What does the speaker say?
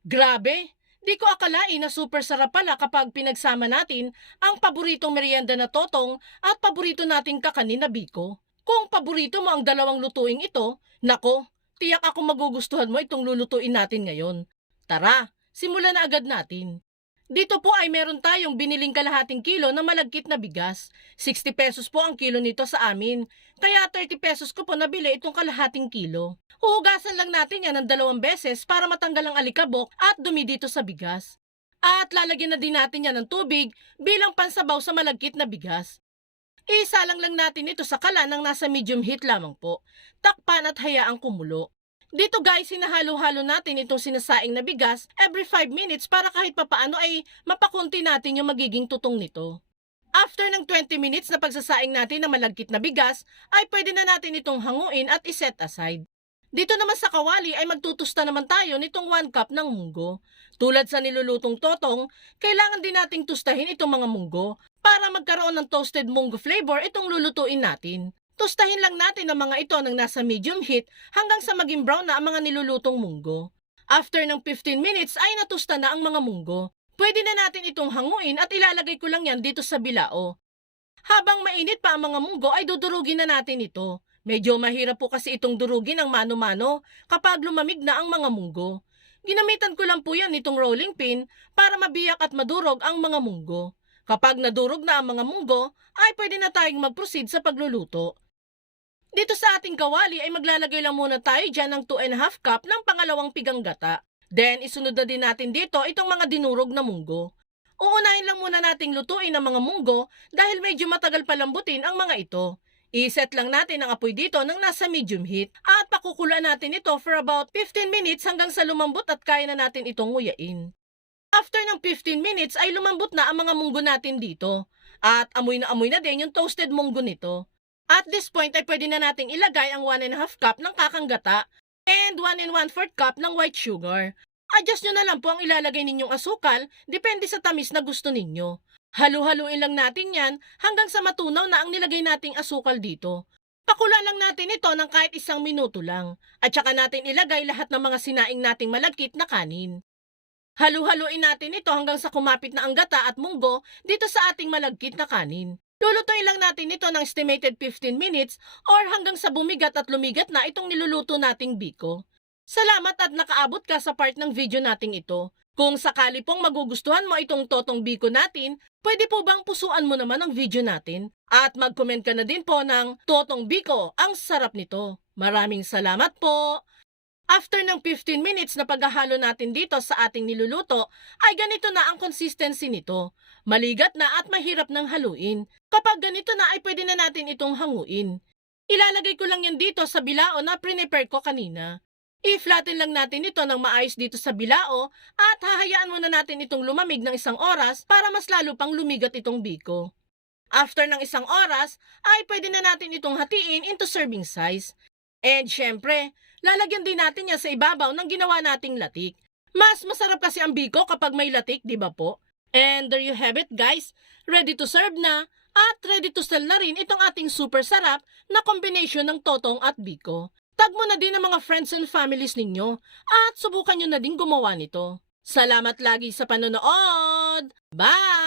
Grabe! Di ko akalain na super sarap pala kapag pinagsama natin ang paboritong merienda na totong at paborito nating kakanin na biko. Kung paborito mo ang dalawang lutuing ito, nako, tiyak ako magugustuhan mo itong lulutuin natin ngayon. Tara, simulan na agad natin. Dito po ay meron tayong biniling kalahating kilo ng malagkit na bigas. 60 pesos po ang kilo nito sa amin. Kaya 30 pesos ko po nabili itong kalahating kilo. Huhugasan lang natin yan ng dalawang beses para matanggal ang alikabok at dumi dito sa bigas. At lalagyan na din natin yan ng tubig bilang pansabaw sa malagkit na bigas. Isa lang natin ito sa kala ng nasa medium heat lamang po. Takpan at hayaang kumulo. Dito guys, sinahalo-halo natin itong sinasaing na bigas every 5 minutes para kahit papaano ay mapakunti natin yung magiging tutong nito. After ng 20 minutes na pagsasaing natin ng malagkit na bigas, ay pwede na natin itong hanguin at iset aside. Dito naman sa kawali ay magtutusta naman tayo nitong 1 cup ng munggo. Tulad sa nilulutong totong, kailangan din nating tustahin itong mga munggo para magkaroon ng toasted munggo flavor itong lulutuin natin. Tustahin lang natin ang mga ito ng nasa medium heat hanggang sa maging brown na ang mga nilulutong munggo. After ng 15 minutes ay natusta na ang mga munggo. Pwede na natin itong hanguin at ilalagay ko lang yan dito sa bilao. Habang mainit pa ang mga munggo ay dudurugin na natin ito. Medyo mahirap po kasi itong durugin ng mano-mano kapag lumamig na ang mga munggo. Ginamitan ko lang po yan itong rolling pin para mabiyak at madurog ang mga munggo. Kapag nadurog na ang mga munggo, ay pwede na tayong mag-proceed sa pagluluto. Dito sa ating kawali ay maglalagay lang muna tayo dyan ng 2 and half cup ng pangalawang pigang gata. Then isunod na din natin dito itong mga dinurog na munggo. Uunahin lang muna nating lutuin ang mga munggo dahil medyo matagal palambutin ang mga ito. I-set lang natin ang apoy dito ng nasa medium heat at pakukulaan natin ito for about 15 minutes hanggang sa lumambot at kaya na natin itong nguyain. After ng 15 minutes ay lumambot na ang mga munggo natin dito. At amoy na amoy na din yung toasted munggo nito. At this point ay pwede na nating ilagay ang 1 and a half cup ng kakanggata and 1 and 1 4 cup ng white sugar. Adjust nyo na lang po ang ilalagay ninyong asukal, depende sa tamis na gusto ninyo. Halu-haluin lang natin yan hanggang sa matunaw na ang nilagay nating asukal dito. Pakulan lang natin ito ng kahit isang minuto lang. At saka natin ilagay lahat ng mga sinaing nating malagkit na kanin. Halu-haluin natin ito hanggang sa kumapit na ang gata at munggo dito sa ating malagkit na kanin. Lulutuin lang natin ito ng estimated 15 minutes or hanggang sa bumigat at lumigat na itong niluluto nating biko. Salamat at nakaabot ka sa part ng video nating ito. Kung sakali pong magugustuhan mo itong totong biko natin, pwede po bang pusuan mo naman ang video natin? At mag-comment ka na din po ng totong biko, ang sarap nito. Maraming salamat po! After ng 15 minutes na paghahalo natin dito sa ating niluluto, ay ganito na ang consistency nito. Maligat na at mahirap ng haluin. Kapag ganito na ay pwede na natin itong hanguin. Ilalagay ko lang yan dito sa bilao na prepare ko kanina. I-flatten lang natin ito ng maayos dito sa bilao at hahayaan muna natin itong lumamig ng isang oras para mas lalo pang lumigat itong biko. After ng isang oras, ay pwede na natin itong hatiin into serving size. And syempre, lalagyan din natin yan sa ibabaw ng ginawa nating latik. Mas masarap kasi ang biko kapag may latik, di ba po? And there you have it guys, ready to serve na at ready to sell na rin itong ating super sarap na combination ng totong at biko. Tag mo na din ang mga friends and families ninyo at subukan nyo na din gumawa nito. Salamat lagi sa panonood! Bye!